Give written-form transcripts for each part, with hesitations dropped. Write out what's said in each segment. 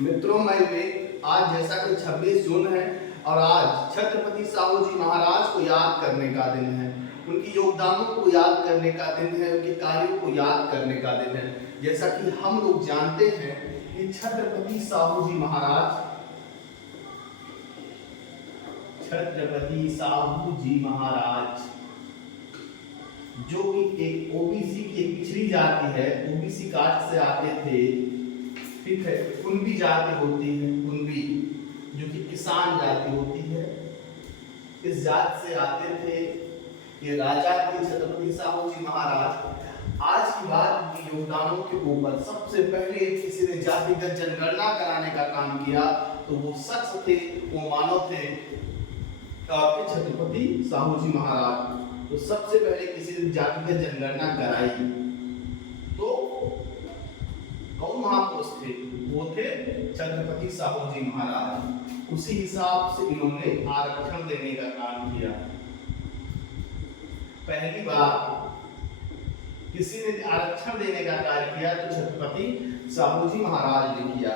मित्रों, मैं विवेक। आज जैसा कि 26 जून है और आज छत्रपति साहू जी महाराज को याद करने का दिन है। उनकी योगदानों को याद करने का दिन है, उनके कार्यों को याद करने का दिन है। जैसा कि हम लोग जानते हैं कि छत्रपति साहू जी महाराज जो कि एक ओबीसी की एक पिछड़ी जाति है, ओबीसी कास्ट से आते थे। ठीक है, कुणबी जाति होती है, कुणबी जो कि किसान जाति होती है, इस जात से आते थे। ये राजा थे छत्रपति साहू जी महाराज। आज की बात उनके योगदानों के ऊपर सबसे पहले किसी ने जातिगत जनगणना कराने का काम किया तो वो शख्स थे, वो मानव थे आपके छत्रपति साहू जी महाराज। तो सबसे पहले किसी ने जातिगत जनगणना कराई तो कौन महापुरुष थे? वो थे छत्रपति साहू जी महाराज। उसी हिसाब से इन्होंने आरक्षण देने का काम किया। पहली बार किसी ने आरक्षण देने का कार्य किया तो छत्रपति साहू जी महाराज ने किया।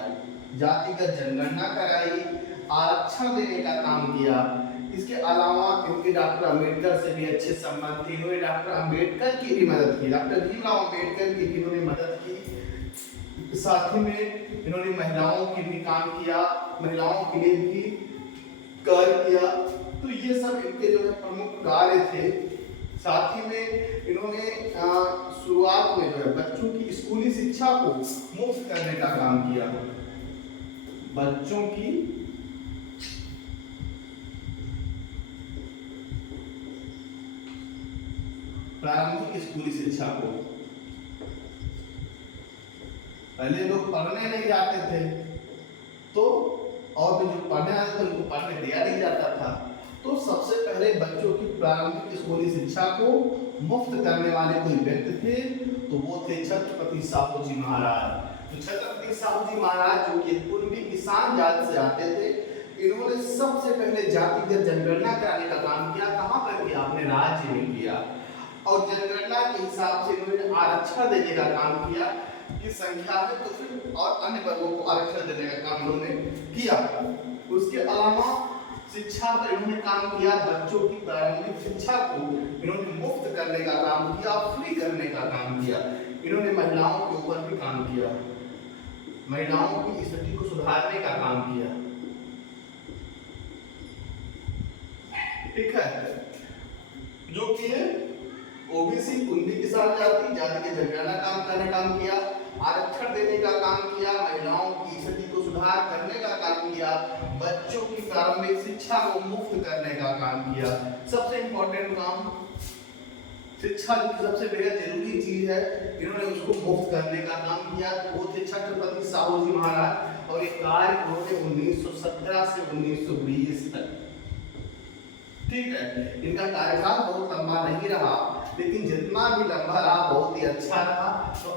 जातिगत जनगणना कराई, आरक्षण देने का काम किया। इसके अलावा इनके डॉक्टर अंबेडकर से भी अच्छे संबंध थे। इन्होंने डॉक्टर अंबेडकर की भी मदद की, डॉक्टर भीमराव अंबेडकर की भी इन्होंने मदद की। साथ ही में इन्होंने महिलाओं के भी काम किया, महिलाओं के लिए भी कार्य किया। तो ये सब इनके जो है प्रमुख कार्य थे। साथ ही में इन्होंने शुरुआत में जो है बच्चों की स्कूली शिक्षा को मुफ्त करने का काम किया। बच्चों की प्रारंभिक स्कूली शिक्षा को, पहले लोग पढ़ने नहीं जाते थे तो और जो पढ़ने आते थे उनको पढ़ने दिया नहीं जाता था। तो सबसे पहले बच्चों की प्रारंभिक स्कूली शिक्षा को मुफ्त करने वाले कोई व्यक्ति थे तो वो थे छत्रपति साहू जी महाराज। तो छत्रपति साहू जी महाराज जो कि कुणबी किसान जात से आते थे, इन्होंने सबसे पहले जातिगत जनगणना कराने का काम किया। कहाँ पर किया? अपने राज्य में किया। और जनगणना के हिसाब से इन्होंने आरक्षण देने का काम किया कि संख्या है तो फिर और अन्य वर्गों को आरक्षण देने का काम इन्होंने किया। उसके अलावा शिक्षा पर इन्होंने काम किया। बच्चों की प्रारंभिक शिक्षा को इन्होंने मुफ्त करने का काम किया, फ्री करने का काम किया। इन्होंने महिलाओं के ऊपर भी काम किया, महिलाओं की स्थिति को सुधारने का काम किया। ठीक है, जो कि ओबीसी कुणबी किसान जाति के जनगणना काम करने काम किया, आरक्षण देने का काम किया, महिलाओं की स्थिति को सुधार करने का काम किया, बच्चों की प्रारंभिक शिक्षा को मुफ्त करने का काम किया। सबसे इंपॉर्टेंट काम, शिक्षा की सबसे बेहद जरूरी चीज है, इन्होंने उसको मुफ्त करने का काम किया। वो थे छत्रपति साहू जी महाराज और ये कार्य उन्होंने 1917 से 1920 तक। ठीक है, इनका कार्यकाल बहुत लंबा नहीं रहा, लेकिन जितना भी लंबा रहा बहुत ही अच्छा रहा। तो